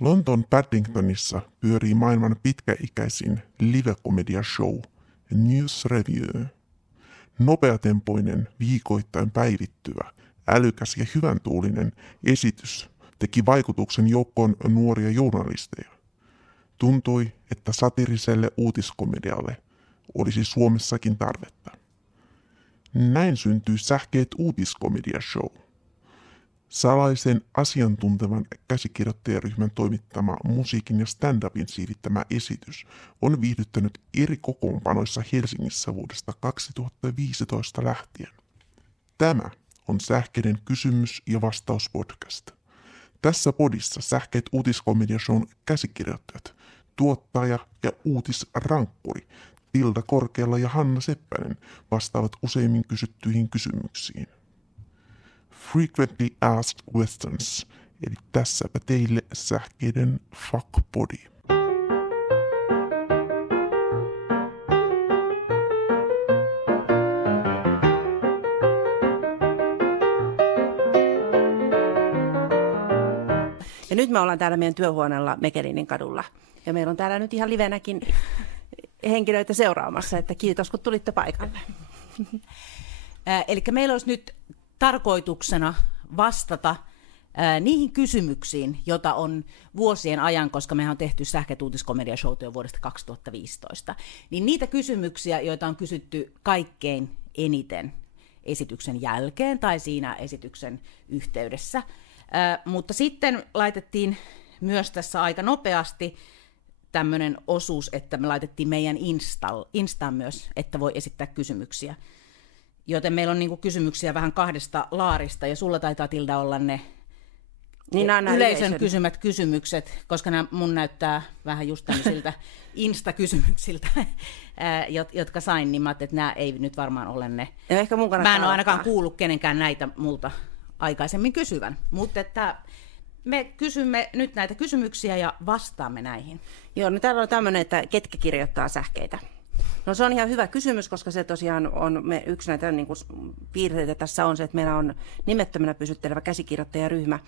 Lontoon Paddingtonissa pyörii maailman pitkäikäisin live-komedia-show News Review. Nopeatempoinen, viikoittain päivittyvä, älykäs ja hyväntuulinen esitys teki vaikutuksen joukkoon nuoria journalisteja. Tuntui, että satiriselle uutiskomedialle olisi Suomessakin tarvetta. Näin syntyi Sähkeet uutiskomedia-show. Salaisen asiantuntevan käsikirjoittajaryhmän toimittama musiikin ja stand-upin siivittämä esitys on viihdyttänyt eri kokoonpanoissa Helsingissä vuodesta 2015 lähtien. Tämä on Sähkeiden kysymys- ja vastauspodcast. Tässä podissa Sähkeet uutiskomedia-shown käsikirjoittajat, tuottaja ja uutisrankkuri Tilda Korkealla ja Hanna Seppänen vastaavat useimmin kysyttyihin kysymyksiin. Frequently Asked Questions, eli tässäpä teille Sähkeiden fuckbody. Ja nyt me ollaan täällä meidän työhuoneella Mekelinin kadulla. Ja meillä on täällä nyt ihan livenäkin henkilöitä seuraamassa, että kiitos kun tulitte paikalle. Eli meillä olisi nyt tarkoituksena vastata niihin kysymyksiin, joita on vuosien ajan, koska mehän on tehty Sähkeet uutiskomedia-showta jo vuodesta 2015, niin niitä kysymyksiä, joita on kysytty kaikkein eniten esityksen jälkeen tai siinä esityksen yhteydessä. Mutta sitten laitettiin myös tässä aika nopeasti tämmöinen osuus, että me laitettiin meidän Instaan myös, että voi esittää kysymyksiä. Joten meillä on niinku kysymyksiä vähän kahdesta laarista, ja sulla taitaa, Tilda, olla ne niin yleisön kysymät kysymykset, koska nämä mun näyttää vähän just tämmöisiltä Insta-kysymyksiltä, jotka sain, niin mä ajattelin, että nämä ei nyt varmaan ole ne. Mä en ole ainakaan kuullut kenenkään näitä multa aikaisemmin kysyvän, mutta että me kysymme nyt näitä kysymyksiä ja vastaamme näihin. Joo, no täällä on tämmöinen, että ketkä kirjoittaa sähkeitä. No se on ihan hyvä kysymys, koska se tosiaan on, yksi näitä niin kuin piirteitä tässä on se, että meillä on nimettömänä pysyttelevä käsikirjoittajaryhmä.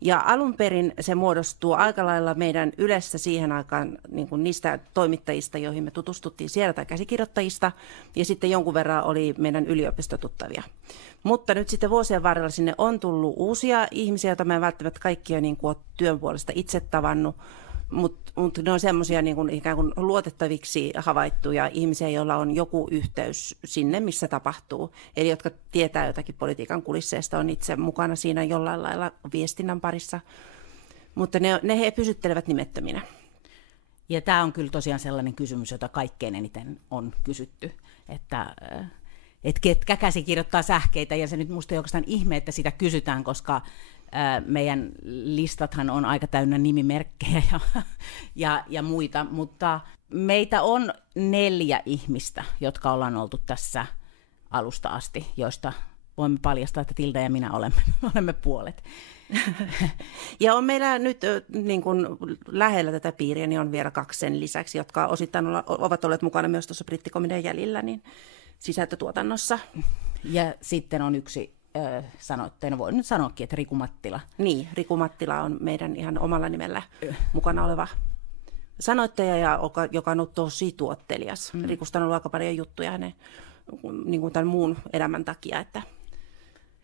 Ja alun perin se muodostuu aika lailla meidän Ylessä siihen aikaan niin kuin niistä toimittajista, joihin me tutustuttiin siellä, tai käsikirjoittajista, ja sitten jonkun verran oli meidän yliopistotuttavia. Mutta nyt sitten vuosien varrella sinne on tullut uusia ihmisiä, joita mä en välttämättä kaikkia niin kuin ole työn puolesta itse tavannut, mutta ne on semmoisia niin kuin ikään kuin luotettaviksi havaittuja ihmisiä, joilla on joku yhteys sinne, missä tapahtuu. Eli jotka tietää jotakin politiikan kulisseista, on itse mukana siinä jollain lailla viestinnän parissa. Mutta ne he pysyttelevät nimettöminä. Ja tämä on kyllä tosiaan sellainen kysymys, jota kaikkein eniten on kysytty, että ketkä käsikirjoittaa sähkeitä. Ja se nyt musta ei oikeastaan ihme, että sitä kysytään, koska meidän listathan on aika täynnä nimimerkkejä ja muita, mutta meitä on 4 ihmistä, jotka ollaan oltu tässä alusta asti, joista voimme paljastaa, että Tilda ja minä olemme puolet. Ja on meillä nyt niin kuin lähellä tätä piiriä, niin on vielä 2 sen lisäksi, jotka osittain ovat olleet mukana myös tuossa Brittikomedian jäljillä niin sisältötuotannossa. Ja sitten on yksi sanoitteena, voi nyt sanoakin, että Riku Mattila. Niin, Riku Mattila on meidän ihan omalla nimellä mukana oleva sanoittaja, joka on ollut tosi tuottelias. Rikusta on ollut aika paljon juttuja hänen niin kuin tämän muun elämän takia,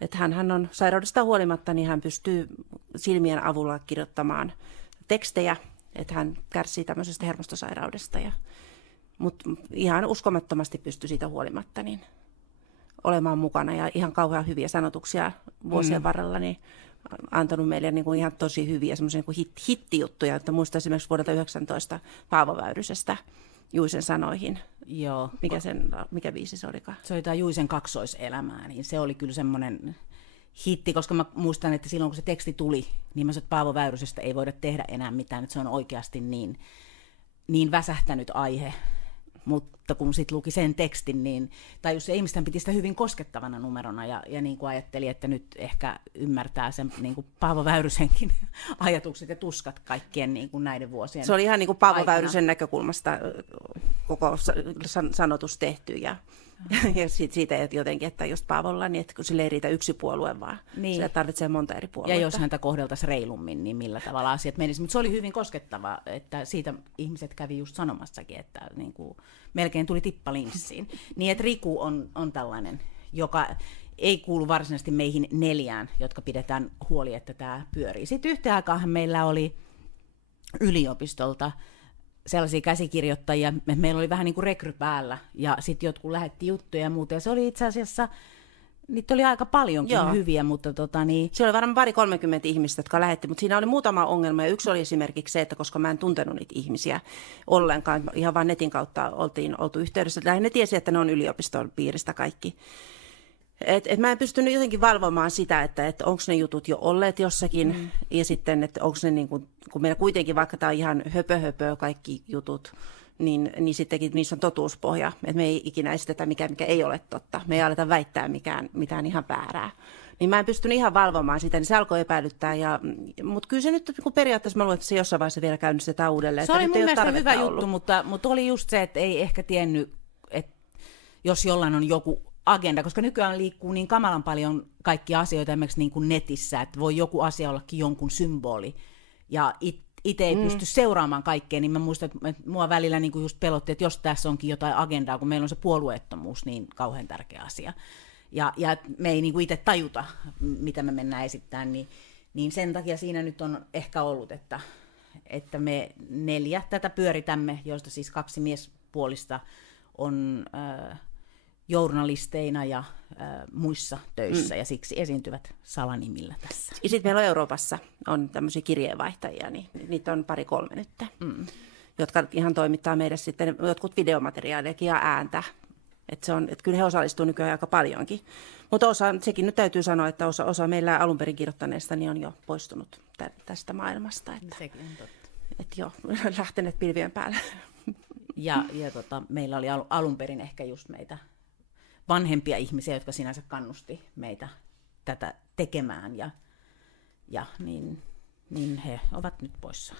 että hän on sairaudesta huolimatta, niin hän pystyy silmien avulla kirjoittamaan tekstejä, että hän kärsii tämmöisestä hermostosairaudesta, mutta ihan uskomattomasti pystyy siitä huolimatta niin olemaan mukana ja ihan kauhean hyviä sanotuksia vuosien varrella, niin antanut meille niin kuin ihan tosi hyviä semmoisia niin kuin hittijuttuja, että muistan esimerkiksi vuodelta 19 Paavo Väyrysestä Juisen sanoihin. Joo. Mikä biisi se olikaan? Se oli tämä Juisen kaksoiselämää, niin se oli kyllä semmoinen hitti, koska mä muistan, että silloin kun se teksti tuli, niin mä sanoin, että Paavo Väyrysestä ei voida tehdä enää mitään, että se on oikeasti niin väsähtänyt aihe. Mutta kun sitten luki sen tekstin, niin tajus, että ihmisten piti sitä hyvin koskettavana numerona ja niin kuin ajatteli, että nyt ehkä ymmärtää sen niin kuin Paavo Väyrysenkin ajatukset ja tuskat kaikkien niin kuin näiden vuosien. Se oli ihan niin kuin Paavo Väyrysen näkökulmasta koko sanotus tehty. Ja siitä jotenkin, että just Paavolla, niin että kun sille ei riitä yksi puolue, vaan sille tarvitsee monta eri puoluetta. Ja jos häntä kohdeltaisiin reilummin, niin millä tavalla asiat menisivät. Mutta se oli hyvin koskettava, että siitä ihmiset kävi just sanomassakin, että niin kuin melkein tuli tippa linssiin. Niin että Riku on tällainen, joka ei kuulu varsinaisesti meihin 4, jotka pidetään huoli, että tämä pyörii. Sitten yhteen aikaan meillä oli yliopistolta sellaisia käsikirjoittajia, että meillä oli vähän niin kuin rekry päällä, ja sitten jotkut lähetti juttuja ja muuta, ja se oli itse asiassa, niitä oli aika paljonkin hyviä, mutta Se oli varmaan 30 ihmistä, jotka lähetti, mutta siinä oli muutama ongelma, ja yksi oli esimerkiksi se, että koska mä en tuntenut niitä ihmisiä ollenkaan, ihan vaan netin kautta oltu yhteydessä, ne tiesi, että ne on yliopiston piiristä kaikki. Et mä en pystynyt jotenkin valvomaan sitä, että onko ne jutut jo olleet jossakin, ja sitten, että onko ne, niin kun meillä kuitenkin, vaikka tämä on ihan höpö kaikki jutut, niin sittenkin niissä on totuuspohja, että me ei ikinä esitetä mikä ei ole totta. Me ei aleta väittää mitään ihan väärää. Niin mä en pystynyt ihan valvomaan sitä, niin se alkoi epäilyttää. Mutta kyllä se nyt periaatteessa, mä luulen, että se jossain vaiheessa vielä käynnistetään uudelleen. Se oli mun mielestä hyvä juttu, mutta oli just se, että ei ehkä tiennyt, että jos jollain on joku agenda, koska nykyään liikkuu niin kamalan paljon kaikkia asioita esimerkiksi niin kuin netissä, että voi joku asia ollakin jonkun symboli, ja itse ei pysty seuraamaan kaikkea, niin mä muistan, että mua välillä niin kuin just pelotti, että jos tässä onkin jotain agendaa, kun meillä on se puolueettomuus niin kauhean tärkeä asia, ja me ei niin kuin itse tajuta, mitä me mennään esittämään, niin sen takia siinä nyt on ehkä ollut, että me 4 tätä pyöritämme, joista siis 2 miespuolista on journalisteina ja muissa töissä, ja siksi esiintyvät salanimillä tässä. Ja sitten meillä on Euroopassa on tämmöisiä kirjeenvaihtajia, niin niitä on 2-3 nyt, jotka ihan toimittaa meille sitten jotkut videomateriaalejakin ja ääntä. Että kyllä he osallistuu nykyään aika paljonkin. Mutta sekin nyt täytyy sanoa, että osa meillä alun perin kirjoittaneista niin on jo poistunut tästä maailmasta. Sekin on totta. Että joo, lähteneet pilvien päälle. Ja meillä oli alun perin ehkä just meitä vanhempia ihmisiä, jotka sinänsä kannusti meitä tätä tekemään, ja niin he ovat nyt poissa.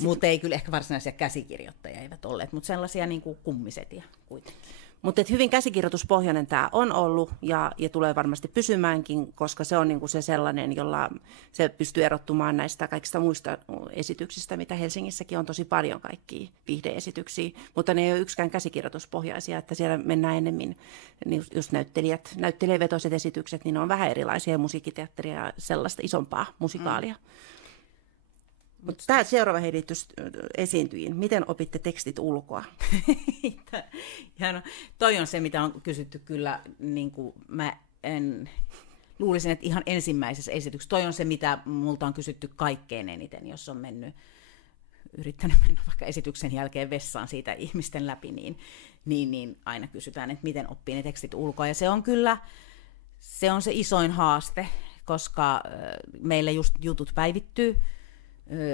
Mutta ei kyllä ehkä varsinaisia käsikirjoittajia eivät olleet, mutta sellaisia niin kuin kummisetiä kuitenkin. Mutta hyvin käsikirjoituspohjainen tämä on ollut ja tulee varmasti pysymäänkin, koska se on niinku se sellainen, jolla se pystyy erottumaan näistä kaikista muista esityksistä, mitä Helsingissäkin on tosi paljon kaikkia viihdeesityksiä, mutta ne ei ole yksikään käsikirjoituspohjaisia, että siellä mennään enemmän just näyttelijävetoiset esitykset, niin ne on vähän erilaisia musiikkiteatteria ja sellaista isompaa musikaalia. Mutta tämä seuraava liittyy esiintyjiin. Miten opitte tekstit ulkoa? Toi on se, mitä on kysytty kyllä, niin kuin luulisin, että ihan ensimmäisessä esityksessä. Toi on se, mitä multa on kysytty kaikkein eniten, jos on yrittänyt mennä vaikka esityksen jälkeen vessaan siitä ihmisten läpi, niin aina kysytään, että miten oppii ne tekstit ulkoa. Ja se on kyllä, se on se isoin haaste, koska meillä just jutut päivittyy.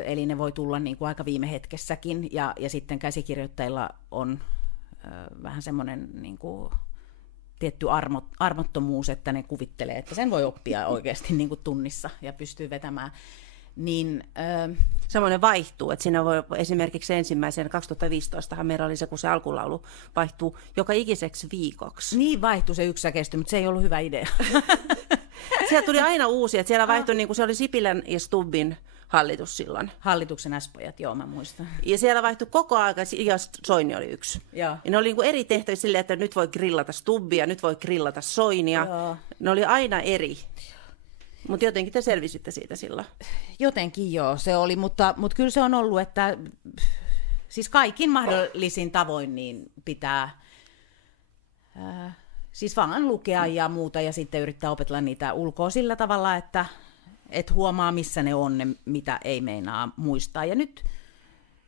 Eli ne voi tulla niin kuin aika viime hetkessäkin, ja sitten käsikirjoittajilla on vähän semmoinen niin kuin tietty armottomuus, että ne kuvittelee, että sen voi oppia oikeasti niin kuin tunnissa ja pystyy vetämään. Semmoinen vaihtuu, että siinä voi esimerkiksi ensimmäisen 2015 meillä oli se, kun se alkulaulu vaihtuu joka ikiseksi viikoksi. Niin vaihtui se yksäkestö, mutta se ei ollut hyvä idea. Siellä tuli aina uusia, että siellä vaihtui, niin kuin se oli Sipilän ja Stubbin hallitus silloin. Hallituksen äspojat, joo, mä muistan. Ja siellä vaihtui koko aika, ja Soini oli yksi. Ja ne oli niin kuin eri tehtäviä silleen, että nyt voi grillata Stubbia, nyt voi grillata Soinia. Joo. Ne oli aina eri. Mutta jotenkin te selvisitte siitä silloin. Jotenkin joo, se oli, mutta kyllä se on ollut, että siis kaikin mahdollisin tavoin niin pitää siis vaan lukea ja muuta ja sitten yrittää opetella niitä ulkoa sillä tavalla, että huomaa missä ne on, ne mitä ei meinaa muistaa. Ja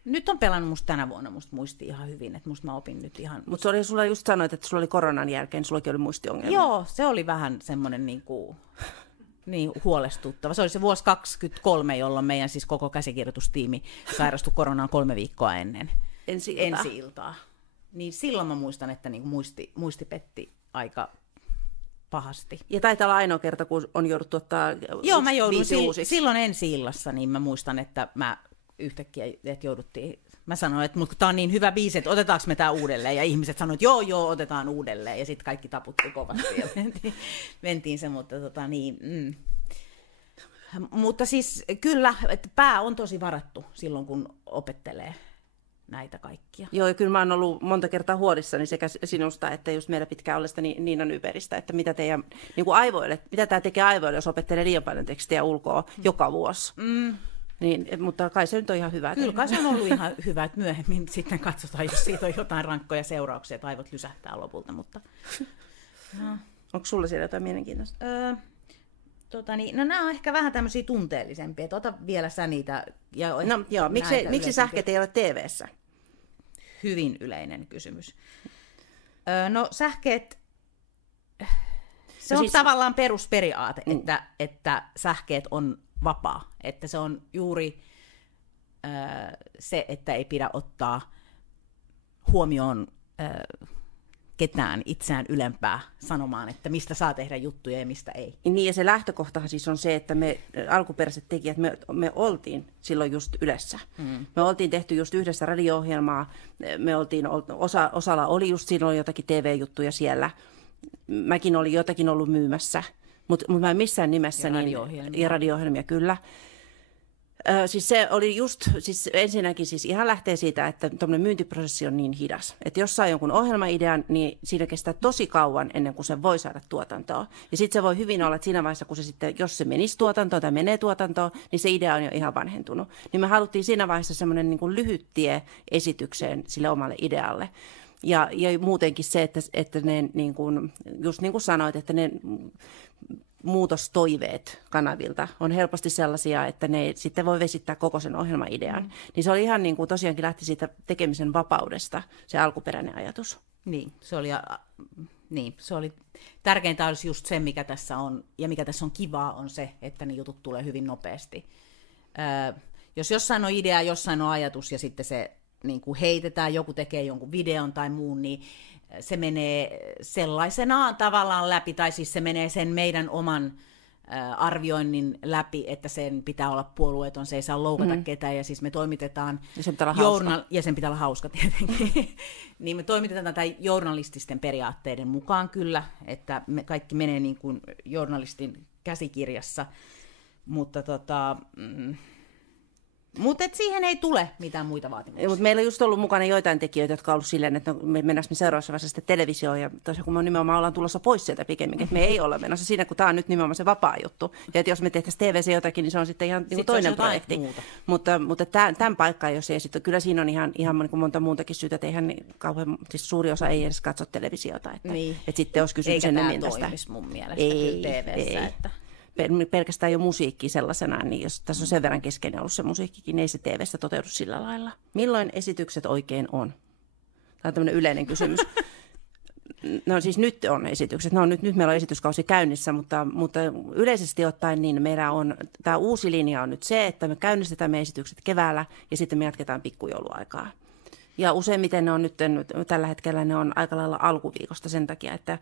nyt on pelannut musta tänä vuonna, musta muisti ihan hyvin, että musta mä opin nyt ihan. Mutta sulla just sanoit, että sulla oli koronan jälkeen, sullakin oli muistiongelmia. Joo, se oli vähän semmoinen niin huolestuttava. Se oli se vuosi 2023, jolloin meidän siis koko käsikirjoitustiimi sairastui koronaan 3 viikkoa ennen ensi-iltaa. Niin silloin mä muistan, että niin muisti petti aika pahasti. Ja taitaa olla ainoa kerta, kun on jouduttu ottaa Joo, mä joudun silloin ensi-illassa, niin mä muistan, että mä yhtäkkiä että jouduttiin Mä sanoin, että tämä on niin hyvä biisi, että otetaanko me tämä uudelleen? Ja ihmiset sanoivat, että joo, otetaan uudelleen. Ja sitten kaikki taputti kovasti ja mentiin se, mutta Mutta siis kyllä, että pää on tosi varattu silloin, kun opettelee näitä kaikkia. Joo, ja kyllä mä oon ollut monta kertaa huolissani sekä sinusta että just meidän pitkään ollesta Niinan Yberistä, että mitä teidän niin kuin aivoille, mitä tämä tekee aivoille, jos opettelee liian paljon tekstiä ulkoa joka vuosi. Niin, mutta kai se nyt on ihan hyvä. Kyllä kai se on ollut ihan hyvä, että myöhemmin sitten katsotaan, jos siitä on jotain rankkoja seurauksia, että aivot lysähtää lopulta. Mutta... No. Onko sulla siellä jotain mielenkiintoista? No nämä on ehkä vähän tämmöisiä tunteellisempia, että ota vielä sä niitä. No joo, miksi sähkeet ei ole TV:ssä? Hyvin yleinen kysymys. No sähkeet, se on siis tavallaan perusperiaate, että sähkeet on vapaa. Että se on juuri se, että ei pidä ottaa huomioon ketään itseään ylempää sanomaan, että mistä saa tehdä juttuja ja mistä ei. Niin, ja se lähtökohtahan siis on se, että me alkuperäiset tekijät, me oltiin silloin just Ylessä. Me oltiin tehty just yhdessä radio-ohjelmaa, me oltiin, osalla oli just silloin jotakin TV-juttuja siellä. Mäkin olin jotakin ollut myymässä, mutta mä en missään nimessä. Ja radio-ohjelmia, kyllä. Siis se oli just, siis ensinnäkin siis ihan lähtee siitä, että tuommoinen myyntiprosessi on niin hidas. Että jos saa jonkun ohjelmaidean, niin siinä kestää tosi kauan ennen kuin se voi saada tuotantoa. Ja sitten se voi hyvin olla, että siinä vaiheessa, kun se sitten, jos se menisi tuotantoon tai menee tuotantoon, niin se idea on jo ihan vanhentunut. Niin me haluttiin siinä vaiheessa semmoinen niin kuin lyhyt tie esitykseen sille omalle idealle. Ja muutenkin se, että ne, niin kuin, just niin kuin sanoit, että ne muutostoiveet kanavilta on helposti sellaisia, että ne sitten voi vesittää koko sen ohjelmaidean. Niin se oli ihan niin kuin tosiaankin lähti siitä tekemisen vapaudesta se alkuperäinen ajatus. Niin, se oli tärkeintä olisi just se, mikä tässä on, ja mikä tässä on kivaa, on se, että ne jutut tulee hyvin nopeasti. Jos jossain on idea, jossain on ajatus, ja sitten se niin kuin heitetään, joku tekee jonkun videon tai muun, niin se menee sellaisenaan tavallaan läpi, tai siis se menee sen meidän oman arvioinnin läpi, että sen pitää olla puolueeton, se ei saa loukata ketään, ja siis me toimitetaan... Ja sen pitää olla hauska. Ja sen pitää olla hauska tietenkin. Niin me toimitetaan tätä journalististen periaatteiden mukaan kyllä, että kaikki menee niin kuin journalistin käsikirjassa, mutta Mutta siihen ei tule mitään muita vaatimuksia. Mutta meillä on just ollut mukana joitain tekijöitä, jotka on ollut silleen, että me mennään seuraavassa vaiheessa sitten televisioon. Ja tosiaan kun me nimenomaan ollaan tulossa pois sieltä pikemminkin, että me ei olla menossa siinä, kun tämä on nyt nimenomaan se vapaa juttu. Ja että jos me tehtäisiin TVC jotakin, niin se on sitten ihan niin toinen projekti. Mutta tämän paikka ei ole se. Sitten kyllä siinä on ihan niin kuin monta muutakin syytä, että eihän kauhean, siis suuri osa ei edes katso televisiota. Että sitten olisi kysymys enemmän tästä. Eikä tämä toimisi mun mielestä kyllä TV:ssä. Että... Pelkästään jo musiikki sellaisenaan, niin jos tässä on sen verran keskeinen ollut se musiikkikin, niin ei se TV:stä toteudu sillä lailla. Milloin esitykset oikein on? Tämä on tämmöinen yleinen kysymys. No siis nyt on esitykset. No nyt meillä on esityskausi käynnissä, mutta yleisesti ottaen niin meillä on, tämä uusi linja on nyt se, että me käynnistetään me esitykset keväällä ja sitten me jatketaan pikkujouluaikaa. Ja useimmiten ne on nyt, tällä hetkellä ne on aika lailla alkuviikosta sen takia, että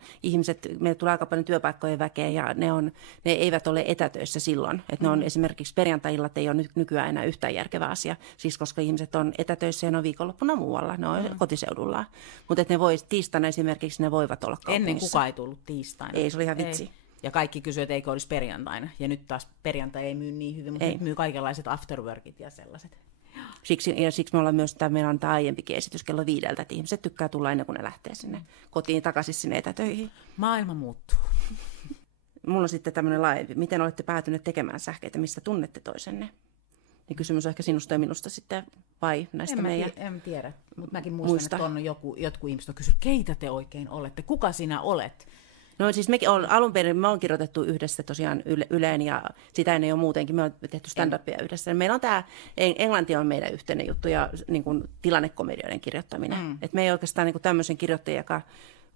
meille tulee aika paljon työpaikkojen väkeä ja ne eivät ole etätöissä silloin. Että ne on esimerkiksi perjantai-illat ei ole nykyään enää yhtään järkevä asia, siis koska ihmiset on etätöissä ja ne on viikonloppuna muualla, ne on kotiseudullaan. Mutta ne voi tiistaina esimerkiksi ne voivat olla kaupungissa. Ennen kukaan ei tullut tiistaina. Ei, se oli ihan vitsi. Ei. Ja kaikki kysyivät, että eikö olisi perjantaina. Ja nyt taas perjantai ei myy niin hyvin, mutta nyt myy kaikenlaiset afterworkit ja sellaiset. Siksi me ollaan myös, meillä on tämä aiempikin esitys kello 5, että ihmiset tykkää tulla ennen kuin ne lähtee sinne kotiin takaisin sinne etätöihin. Maailma muuttuu. Mulla on sitten tämmöinen laajempi. Miten olette päätyneet tekemään sähkeitä, mistä tunnette toisenne? Niin kysymys on ehkä sinusta ja minusta sitten, vai näistä meidän? En tiedä, mutta mäkin muistan, että jotkut ihmiset on kysynyt, keitä te oikein olette, kuka sinä olet? No siis alun perin me on kirjoitettu yhdessä tosiaan Yleen ja sitä ennen jo muutenkin. Me on tehty stand-upia yhdessä. Meillä on tämä, englanti on meidän yhteinen juttu ja niin kuin tilannekomedioiden kirjoittaminen. Et me ei oikeastaan niin kuin tämmöisen kirjoittajakaan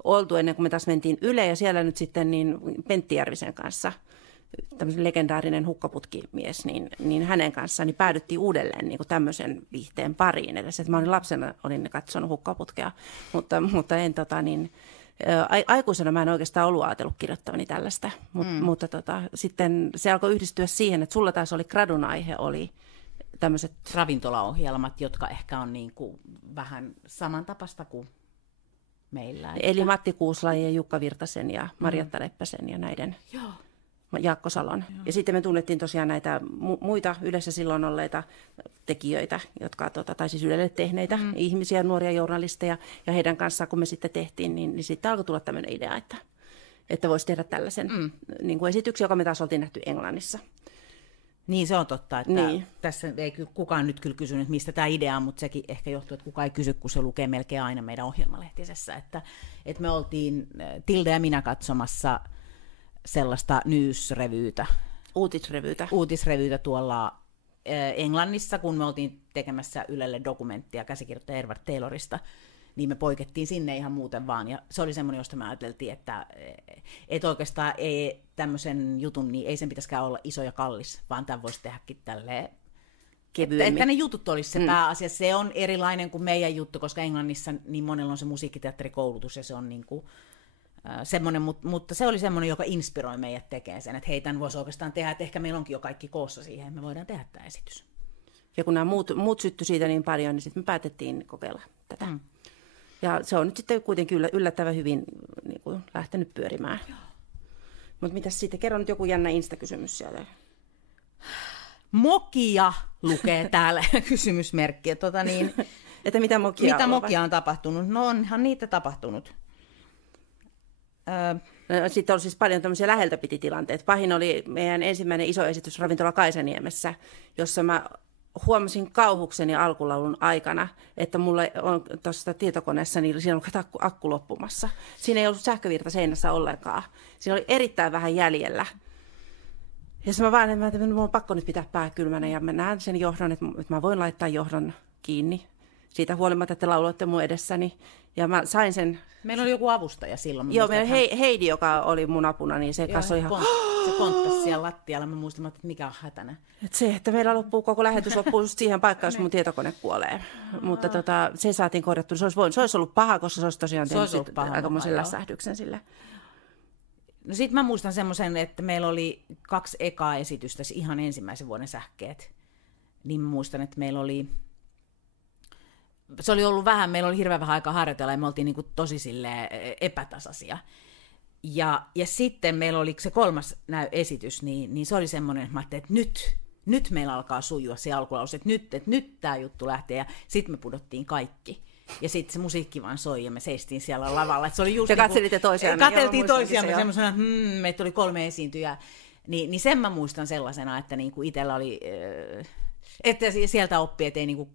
oltu ennen kuin me taas mentiin Yleen ja siellä nyt sitten niin Pentti Järvisen kanssa, tämmöisen legendaarinen hukkaputkimies, niin hänen kanssaan niin päädyttiin uudelleen niin kuin tämmöisen viihteen pariin. Eli että mä olin lapsena katsonut hukkaputkea, mutta en aikuisena mä en oikeastaan ollut ajatellut kirjoittavani tällaista, mutta sitten se alkoi yhdistyä siihen, että sulla taas oli gradun aihe oli tämmöiset ravintolaohjelmat, jotka ehkä on niin kuin vähän samantapaista kuin meillä. Eli Matti Kuuslain ja Jukka Virtasen ja Marjatta Leppäsen ja näiden. Joo. Jaakko Salon. Joo. Ja sitten me tunnettiin tosiaan näitä muita Ylessä silloin olleita tekijöitä, jotka, tai siis Ylelle tehneitä ihmisiä, nuoria journalisteja, ja heidän kanssaan, kun me sitten tehtiin, niin sitten alkoi tulla tämmöinen idea, että voisi tehdä tällaisen niin kuin esityksen, joka me taas oltiin nähty Englannissa. Niin, se on totta, että tässä ei kukaan nyt kyllä kysynyt, mistä tämä idea on, mutta sekin ehkä johtuu, että kukaan ei kysy, kun se lukee melkein aina meidän ohjelmalehtisessä, että me oltiin Tilde ja minä katsomassa sellaista newsrevyytä. Uutisrevyytä tuolla Englannissa, kun me oltiin tekemässä Ylelle dokumenttia käsikirjoittaja Edward Taylorista, niin me poikettiin sinne ihan muuten vaan. Ja se oli semmoinen, josta me ajateltiin, että oikeastaan ei tämmöisen jutun, niin ei sen pitäisikään olla iso ja kallis, vaan tämän voisi tehdäkin tälleen kevyemmin. Että ne jutut olisi se pääasia. Se on erilainen kuin meidän juttu, koska Englannissa niin monella on se musiikkiteatterikoulutus ja se on niin kuin semmoinen, mutta se oli semmoinen, joka inspiroi meidät tekemään sen, että hei, tämän voisi oikeastaan tehdä, että ehkä meillä onkin jo kaikki koossa siihen, että me voidaan tehdä tämä esitys. Ja kun nämä muut syttyi siitä niin paljon, niin sitten me päätettiin kokeilla tätä. Ja se on nyt sitten kuitenkin yllättävän hyvin niin kuin lähtenyt pyörimään. Mutta mitäs sitten? Kerro nyt joku jännä Insta-kysymys sieltä. Mokia lukee täällä kysymysmerkki. Että mitä mokia on tapahtunut? No onhan niitä tapahtunut. Sitten oli siis paljon tämmöisiä läheltä piti tilanteet. Pahin oli meidän ensimmäinen iso esitys ravintola Kaisaniemessä, jossa mä huomasin kauhukseni alkulaulun aikana, että mulla on tuossa tietokoneessa, niin siinä on akku loppumassa. Siinä ei ollut sähkövirta seinässä ollenkaan. Siinä oli erittäin vähän jäljellä. Ja mä vaan, että mun on pakko nyt pitää pää kylmänä ja mä näen sen johdon, että mä voin laittaa johdon kiinni. Siitä huolimatta, että lauloitte mun edessäni. Ja mä sain sen. Meillä oli joku avustaja silloin. Joo, meillä Heidi, joka oli mun apuna, niin se kanssa oli ihan... Se konttasi siellä lattialla. Mä muistan, että mikä on hätänä. Että meillä koko lähetys loppuu just siihen paikkaan, jos mun tietokone kuolee. Mutta se saatiin korjattua. Se olisi ollut paha, koska se olisi tosiaan tehnyt aikamoisen lässähdyksen sille. No sit mä muistan semmoisen, että meillä oli 2 ekaa esitystä, ihan ensimmäisen vuoden sähkeet. Niin mä muistan, että meillä oli... Se oli ollut meillä oli hirveän vähän aikaa harjoitella ja me oltiin niin kuin tosi epätasaisia. Ja sitten meillä oli se 3. esitys, niin se oli semmoinen, että mä ajattelin, että nyt meillä alkaa sujua se alkulaus, että nyt tämä juttu lähtee. Ja sitten me pudottiin kaikki. Ja sitten se musiikki vaan soi ja me seistiin siellä lavalla. Et se oli just ja katselitte toisiaan. Katseltiin toisiamme semmoisena, että meitä oli 3 esiintyjää. Niin sen mä muistan sellaisena, että niinku itsellä oli... Että sieltä oppii, että ei niinku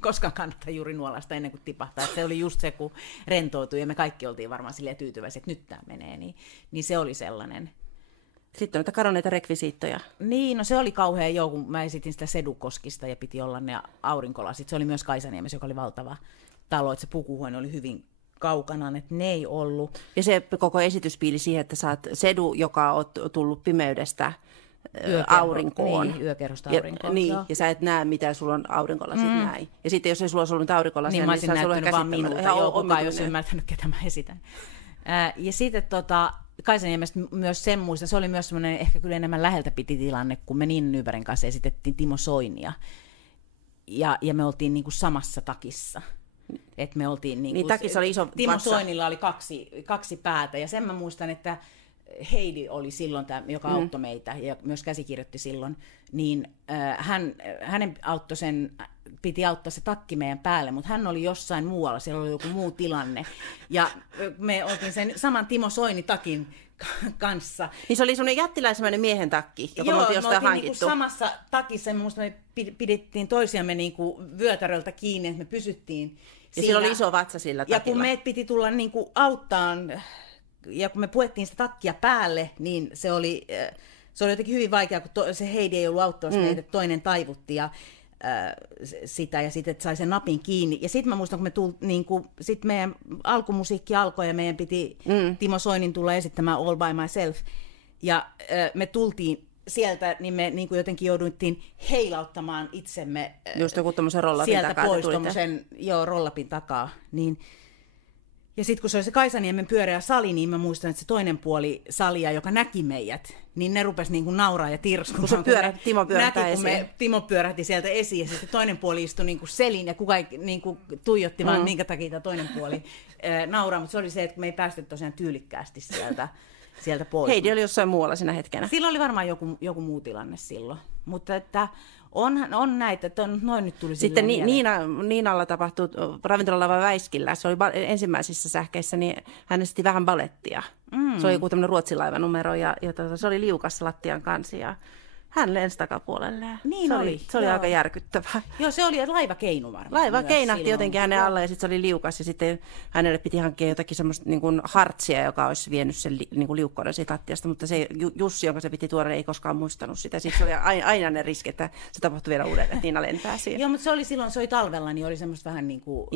koskaan kannata juuri nuolasta ennen kuin tipahtaa. Että se oli just se, kun rentoutui ja me kaikki oltiin varmaan silleen tyytyväisiä, että nyt tämä menee. Niin se oli sellainen. Sitten on näitä kadonneita rekvisiittoja. Niin, no se oli kauhean kun mä esitin sitä Sedukoskista ja piti olla ne aurinkolasit. Se oli myös Kaisaniemessä, joka oli valtava talo, että se pukuhuone oli hyvin kaukana, että ne ei ollut. Ja se koko esitys piili siihen, että sä oot Sedu, joka on tullut pimeydestä aurinkoon. Niin, yökerrosta aurinkoon. Ja sä et näe, mitä sulla on aurinkolasit näin. Ja sitten jos ei sulla olisi ollut aurinkolasia, niin mä olisin näyttänyt vaan minuuta. Kukaan ei olisi ymmärtänyt, ketä mä esitän. Ja sitten Kaisaniemestä myös sen muistan, se oli myös semmoinen ehkä kyllä enemmän läheltä piti tilanne, kun me Niina Nybergin kanssa esitettiin Timo Soinia. Ja me oltiin niinku samassa takissa. Et me oltiin niinku, niin takissa oli iso Timo Soinilla oli kaksi päätä ja sen mä muistan, että Heidi oli silloin, joka auttoi meitä ja myös käsikirjoitti silloin, niin hänen piti auttaa se takki meidän päälle, mutta hän oli jossain muualla, siellä oli joku muu tilanne. Ja me oltiin sen saman Timo Soini-takin kanssa. Niin se oli semmoinen jättiläismäinen miehen takki, joka me oltiin jostain hankittu. Niinku samassa takissa, me pidettiin toisiamme niinku vyötäröltä kiinni, että me pysyttiin. Ja sillä oli iso vatsa sillä takilla. Ja kun meitä piti tulla niinku auttaan, ja kun me puettiin sitä takkia päälle, niin se oli jotenkin hyvin vaikea, kun se Heidi ei ollut auttamassa meitä, toinen taivutti ja sitä ja sitten sai sen napin kiinni. Ja sitten mä muistan, kun sit meidän alkumusiikki alkoi ja meidän piti Timo Soinin tulla esittämään All by Myself. Ja me tultiin sieltä, niin me niin kuin jotenkin jouduttiin heilauttamaan itsemme just joku rollapin sieltä takaa pois, rollapin takaa. Niin Ja sitten kun se oli se Kaisaniemen pyöreä sali, niin mä muistan, että se toinen puoli salia, joka näki meidät, niin ne rupesi niin kuin nauraa ja tirskumaan. Timo pyörähtää esiin. Timo pyörähti sieltä esiin ja sitten toinen puoli istui niin kuin selin ja kukaan niin kuin tuijotti vaan minkä takia tämä toinen puoli nauraa. Mutta se oli se, että me ei päästy tosiaan tyylikkäästi sieltä pois. Heidi oli jossain muualla siinä hetkenä. Silloin oli varmaan joku muu tilanne silloin. Mutta että on näitä, että noin nyt tuli sitten Niinalla tapahtui ravintolalla Väiskillä. Se oli ensimmäisissä sähkeissä, niin hän esitti vähän balettia. Se oli joku tämmöinen ruotsilaivanumero ja se oli liukas lattian kansi ja hän lensi takapuolelleen. Niin se oli aika järkyttävää. Joo, se oli laiva keinu varmaan. Laiva keinahti jotenkin hänen alle ja sitten se oli liukas ja sitten hänelle piti hankkia jotakin semmoista niin kuin hartsia, joka olisi vienyt sen niin kuin liukkouden siitä lattiasta, mutta se Jussi, jonka se piti tuoda, ei koskaan muistanut sitä. Sitten se oli aina ne riski, että se tapahtui vielä uudelleen, että Niina lentää siinä. Joo, mutta se oli silloin, se oli talvella, niin oli semmoista vähän niin kuin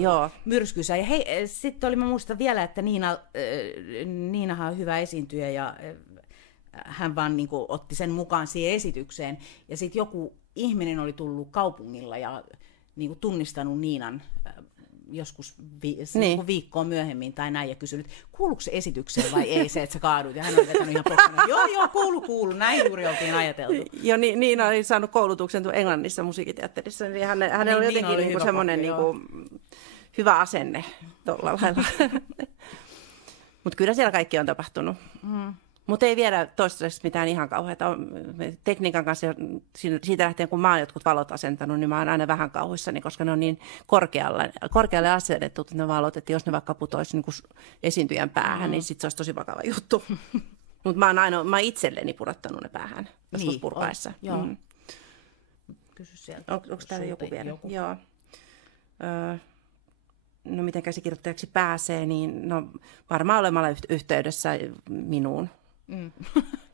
myrskyisää. Ja hei, sitten oli, mä muistan vielä, että Niinahan on hyvä esiintyjä ja hän vaan niin kuin otti sen mukaan siihen esitykseen. Ja sitten joku ihminen oli tullut kaupungilla ja niin kuin tunnistanut Niinan joskus viikkoa myöhemmin tai näin ja kysynyt, kuuluuko se esitykseen vai ei se, että sä kaadut. Ja hän oli vetänyt ihan pokkana, joo, kuulu, näin juuri oltiin ajateltu. Joo, Niina oli saanut koulutuksen Englannissa musiikiteatterissa. Niin hänellä oli jotenkin niin semmoinen niin hyvä asenne tuolla lailla. Mutta kyllä siellä kaikki on tapahtunut. Mutta ei vielä toistaiseksi mitään ihan kauheata. Tekniikan kanssa, siitä lähtien kun mä oon jotkut valot asentanut, niin mä oon aina vähän kauhuissani, koska ne on niin korkealle asennettu ne valot, että jos ne vaikka putoisi niin kuin esiintyjän päähän, niin sitten se olisi tosi vakava juttu. Mutta mä oon itselleni pudottanut ne päähän joskus purkaessa. Joo. Kysy sieltä. Onko täällä joku vielä? Joo. No miten käsikirjoittajaksi pääsee, niin varmaan olemalla yhteydessä minuun.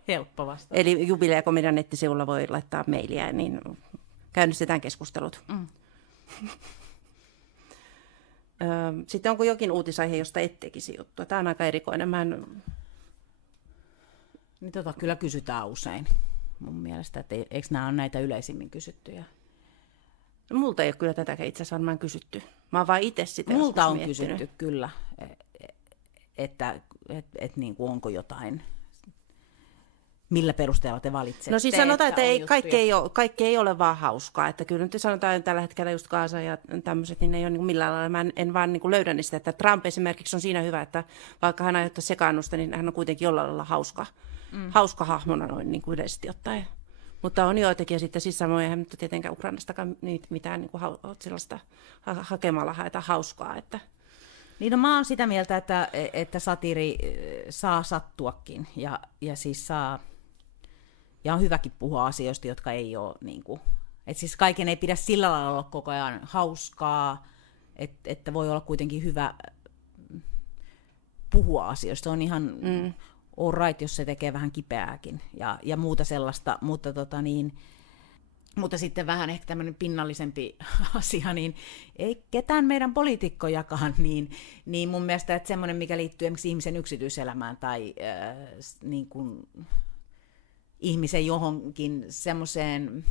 Helppo vasta. Eli Jubilee Komedian nettisivulla voi laittaa mailia, niin käynnistetään keskustelut. Sitten onko jokin uutisaihe, josta et tekisi juttua? Tämä on aika erikoinen. Niin kyllä kysytään usein mun mielestä, että eikö nämä ole näitä yleisimmin kysyttyjä? No, multa ei ole kyllä tätäkään itse asiassa varmaan kysytty. Mä oon vaan itse sitä multa on miettinyt. Kysytty kyllä, että niin kuin onko jotain, millä perusteella te valitsette. No siis sanotaan, että kaikki ei ole vaan hauskaa. Että kyllä nyt sanotaan tällä hetkellä just Gaza ja tämmöiset, niin ne ei ole niin millään lailla. Mä en vaan niin löydä niistä. Että Trump esimerkiksi on siinä hyvä, että vaikka hän aiheuttaa sekaannusta, niin hän on kuitenkin jollain lailla hauska hahmona noin niin kuin yleisesti ottaen. Mutta on joitakin, ja sitten siis samoin, eihän nyt tietenkään Ukrainastakaan mitään niin kuin sellaista hakemalla haeta hauskaa. Että. Niin no, mä oon sitä mieltä, että satiiri saa sattuakin, ja siis ja on hyväkin puhua asioista, jotka ei ole, niin kuin, että siis kaiken ei pidä sillä lailla olla koko ajan hauskaa, että voi olla kuitenkin hyvä puhua asioista. Se on ihan all right, jos se tekee vähän kipeääkin ja muuta sellaista, mutta sitten vähän ehkä tämmöinen pinnallisempi asia, niin ei ketään meidän poliitikkojakaan, niin mun mielestä, että semmoinen, mikä liittyy esimerkiksi ihmisen yksityiselämään tai niin kuin ihmisen johonkin semmoiseen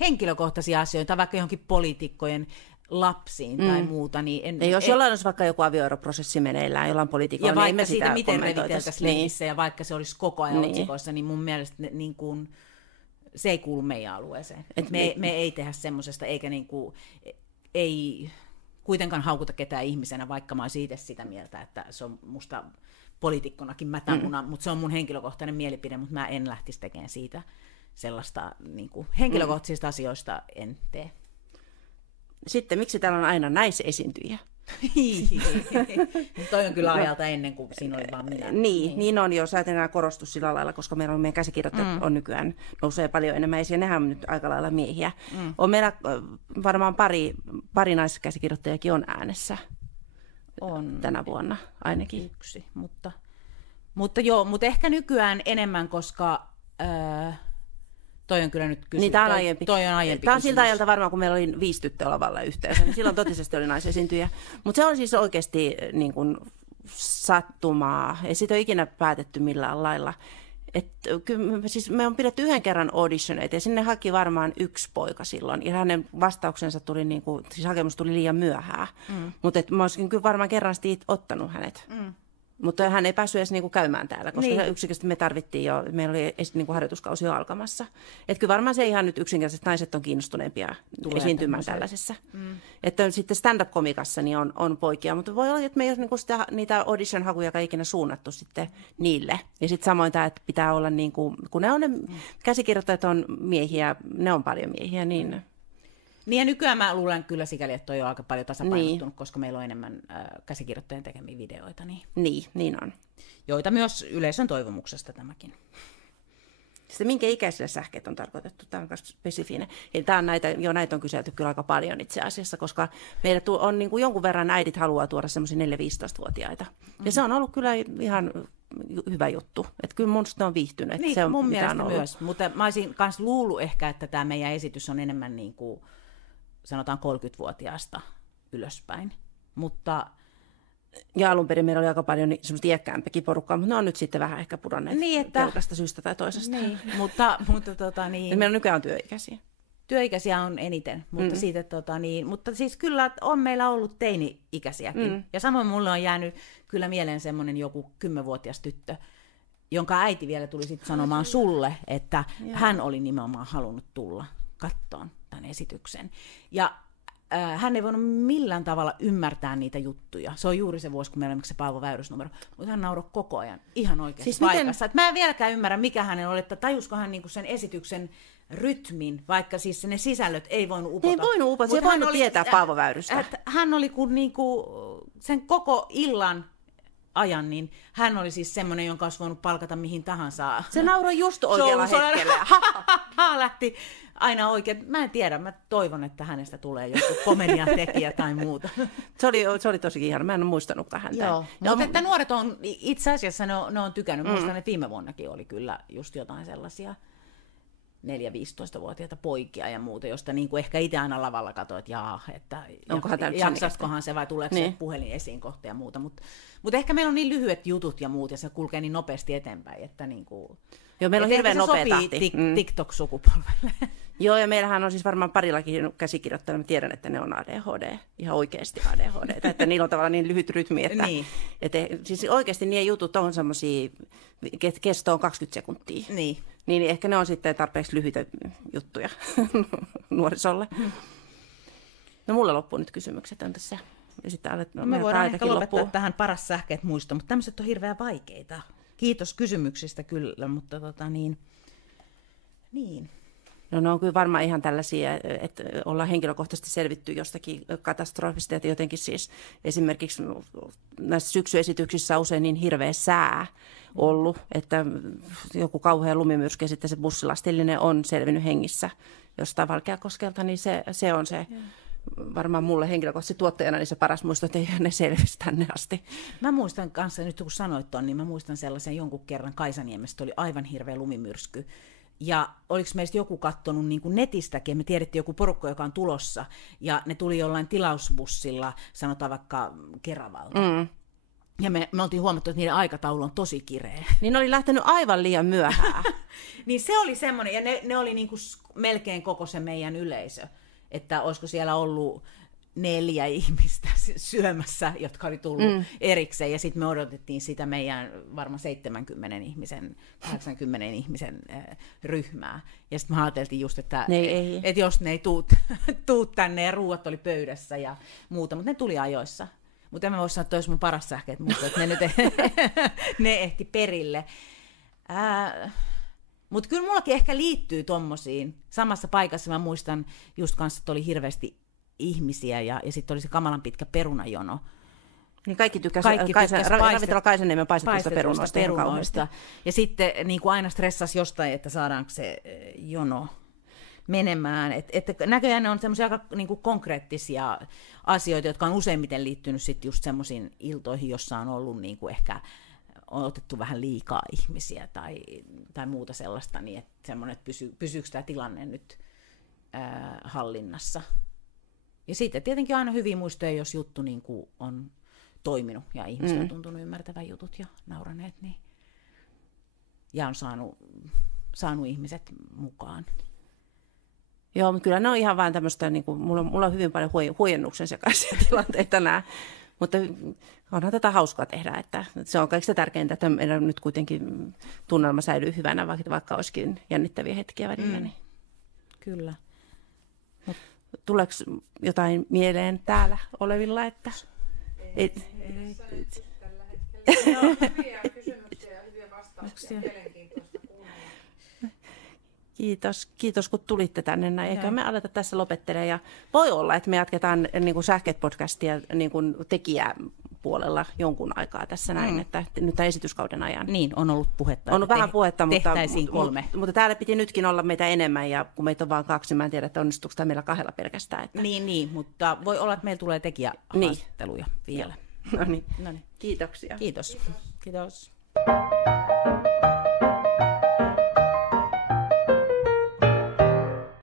henkilökohtaisiin asioihin tai vaikka johonkin poliitikkojen lapsiin tai muuta. Niin jos jollain olisi vaikka joku avioeroprosessi meneillään, jollain poliitikolla, niin emme sitä miten reviteltäisiin lehdessä ja vaikka se olisi koko ajan otsikoissa, niin mun mielestä niin kuin, se ei kuulu meidän alueeseen. Me ei tehdä semmoisesta, eikä niin kuin, ei kuitenkaan haukuta ketään ihmisenä, vaikka mä olisin itse sitä mieltä, että se on musta poliitikkonakin mätämuna, mutta se on mun henkilökohtainen mielipide, mutta mä en lähtisi tekemään siitä sellaista niin kuin, henkilökohtaisista asioista en tee. Sitten, miksi täällä on aina naisesiintyjiä? Toi on kyllä ajalta ennen kuin siinä oli vaan minä. Niin on jo. Sä et enää korostu sillä lailla, koska meidän käsikirjoittajat on nykyään nousee paljon enemmän esiin. Nehän on nyt aika lailla miehiä. On meillä varmaan pari naiskäsikirjoittajakin on äänessä tänä vuonna ainakin. Yksi, mutta ehkä nykyään enemmän, koska toi on kyllä nyt kysymys. Niin, tämä on aiempi. Tämä on siltä ajalta varmaan, kun meillä oli 5 tyttöä lavalla yhteensä. Niin silloin totisesti oli naisesiintyjä. Mutta se on siis oikeasti niin kuin sattumaa. Ei sitä ole ikinä päätetty millään lailla. Siis me on pidetty yhden kerran auditioneita ja sinne haki varmaan yksi poika silloin. Ja hänen vastauksensa tuli, siis hakemus tuli liian myöhään. Mutta mä olisin kyllä varmaan kerran ottanut hänet. Mutta hän ei päässyt edes käymään täällä, koska yksinkertaisesti me tarvittiin jo, meillä oli harjoituskausi jo alkamassa. Että kyllä varmaan se ihan nyt yksinkertaisesti naiset on kiinnostuneempia esiintymään tällaisessa. Että sitten stand-up-komikassa niin on poikia, mutta voi olla, että me ei ole niitä audition-hakuja ikinä suunnattu sitten niille. Ja sitten samoin tämä, että pitää olla, kun ne käsikirjoittajat on miehiä, ne on paljon miehiä, niin... Niin ja nykyään mä luulen kyllä sikäli, että toi on aika paljon tasapainottunut, koska meillä on enemmän käsikirjoittajien tekemiä videoita. Niin on. Joita myös yleisön toivomuksesta tämäkin. Sitten minkä ikäisille sähkeet on tarkoitettu? Tämä on myös spesifinen. Tämä on näitä on kyselty kyllä aika paljon itse asiassa, koska meillä on jonkun verran äidit haluaa tuoda semmoisia 4-15-vuotiaita. Ja se on ollut kyllä ihan hyvä juttu. Että kyllä mun on viihtynyt. Niin, se on, mun mielestä myös. Mutta mä olisin myös luullut ehkä, että tämä meidän esitys on enemmän niin kuin, sanotaan 30-vuotiaasta ylöspäin. Mutta... Ja alun perin meillä oli aika paljon semmoista iäkkäämpikin porukkaa, mutta ne on nyt sitten vähän ehkä pudonneet keltaista syystä tai toisesta. Niin, mutta niin. Meillä nykyään on työikäisiä. Työikäisiä on eniten, mutta siitä, mutta siis kyllä on meillä ollut teini-ikäisiäkin. Ja samoin mulle on jäänyt kyllä mieleen semmoinen joku 10-vuotias tyttö, jonka äiti vielä tuli sitten sanomaan sulle, että hän oli nimenomaan halunnut tulla kattoon tämän esityksen. Ja hän ei voinut millään tavalla ymmärtää niitä juttuja. Se on juuri se vuosi, kun meillä on se Paavo Väyrys-numero. Mutta hän nauroi koko ajan ihan oikeassa siis paikassa. Miten... Mä en vieläkään ymmärrä, mikä hänellä oli, että tajusko hän niinku sen esityksen rytmin, vaikka siis ne sisällöt ei voinut upota. Ei voinut upota, se ei voinut tietää Paavo Väyrystä. Hän oli kun niinku sen koko illan ajan, niin hän oli siis semmoinen, jonka olisi voinut palkata mihin tahansa. Se nauroi just oikealla hetkellä. Lähti aina oikein. Mä en tiedä, mä toivon, että hänestä tulee joku komediatekijä tai muuta. Se oli tosi ihana, mä en ole muistanutkaan häntä. Joo, mutta että nuoret on, itse asiassa ne on tykännyt. Muistan, että viime vuonnakin oli kyllä just jotain sellaisia 4-15-vuotiaita poikia ja muuta, josta niin kuin ehkä itse aina lavalla katsoin, että jaksaskohan se vai tuleeko se puhelin esiin kohta ja muuta. Mutta ehkä meillä on niin lyhyet jutut ja muut ja se kulkee niin nopeasti eteenpäin, että niin kuin... Joo, meillä on hirveän nopea tahti. TikTok-sukupolvelle. Joo, ja meillähän on siis varmaan parillakin käsikirjoittajalla, mä tiedän, että ne on ADHD, ihan oikeasti ADHD, että niillä on tavallaan niin lyhyt rytmi, että, siis oikeasti niiden jutut on semmoisia, kesto on 20 sekuntia. Niin ehkä ne on sitten tarpeeksi lyhyitä juttuja nuorisolle. No mulla loppuu nyt kysymykset, entäs se? Ja sitten me voidaan ehkä lopettaa tähän paras sähkeet muisto, mutta tämmöiset on hirveän vaikeita. Kiitos kysymyksistä kyllä, mutta niin. No ne on kyllä varmaan ihan tällaisia, että ollaan henkilökohtaisesti selvitty jostakin katastrofista, että jotenkin siis esimerkiksi näissä syksyesityksissä on usein niin hirveä sää ollut, että joku kauhea lumimyrsky ja sitten se bussilastillinen on selvinnyt hengissä jostain Valkeakoskelta, niin se on se varmaan mulle henkilökohtaisesti tuottajana niin se paras muisto, että ne selvisi tänne asti. Mä muistan kanssa, nyt kun sanoit ton, niin mä muistan sellaisen jonkun kerran Kaisaniemestä, oli aivan hirveä lumimyrsky. Ja oliko meistä joku katsonut niin kuin netistäkin, me tiedettiin joku porukka, joka on tulossa, ja ne tuli jollain tilausbussilla, sanotaan vaikka Keravalta. Ja me oltiin huomattu, että niiden aikataulu on tosi kireä. Niin ne oli lähtenyt aivan liian myöhään. Niin se oli semmoinen, ja ne oli niin kuin melkein koko se meidän yleisö. Että olisiko siellä ollut 4 ihmistä syömässä, jotka oli tullut erikseen, ja sitten me odotettiin sitä meidän varmaan 70 ihmisen, 80 ihmisen ryhmää. Ja sitten me ajateltiin just, että jos ne ei tuu tänne, ja ruuat oli pöydässä ja muuta, mutta ne tuli ajoissa. Mutta en mä voi sanoa, että olisi mun paras sähkeet, mutta että ne ehti perille. Mutta kyllä mullakin ehkä liittyy tommosiin. Samassa paikassa mä muistan just kanssa, että oli hirveästi ihmisiä ja sitten oli se kamalan pitkä perunajono. Niin kaikki tykkäsi ravintala Kaisaniemen paistetuista perunoista. Ja sitten niin kuin aina stressasi jostain, että saadaanko se jono menemään. Että näköjään ne on semmoisia aika niin kuin konkreettisia asioita, jotka on useimmiten liittynyt sitten just semmoisiin iltoihin, jossa on ollut niin kuin ehkä on otettu vähän liikaa ihmisiä tai muuta sellaista, niin että semmoinen, että pysyykö tämä tilanne nyt hallinnassa. Ja siitä tietenkin on aina hyviä muistoja, jos juttu niin kuin on toiminut ja ihmiset on tuntunut ymmärtävän jutut ja nauraneet. Niin. ja on saanut ihmiset mukaan. Joo, mutta kyllä ne on ihan vaan tämmöistä, niin kuin, mulla on hyvin paljon huojennuksen sekaisia tilanteita nämä, mutta onhan tätä hauskaa tehdä, että se on kaikista tärkeintä, että meillä nyt kuitenkin tunnelma säilyy hyvänä, vaikka olisikin jännittäviä hetkiä välillä. Niin. Kyllä. Tuleeko jotain mieleen täällä olevilla, että... Ei tällä hetkellä. No, hyviä kysymyksiä ja hyviä vastauksia. Mielenkiintoista kuunnella. Kiitos kun tulitte tänne näin. Eikä me aleta tässä lopettelemaan. Ja voi olla, että me jatketaan niin kuin Sähkeet-podcastia niin kuin tekijäpuolella jonkun aikaa tässä näin, että nyt tämän esityskauden ajan. Niin, on ollut puhetta. On vähän puhetta, mutta täällä piti nytkin olla meitä enemmän, ja kun meitä on vain 2, mä en tiedä, että onnistuuko tämä meillä 2 pelkästään. Että... Niin, mutta voi olla, että meillä tulee tekijähaastatteluja vielä. No niin. Kiitoksia. Kiitos.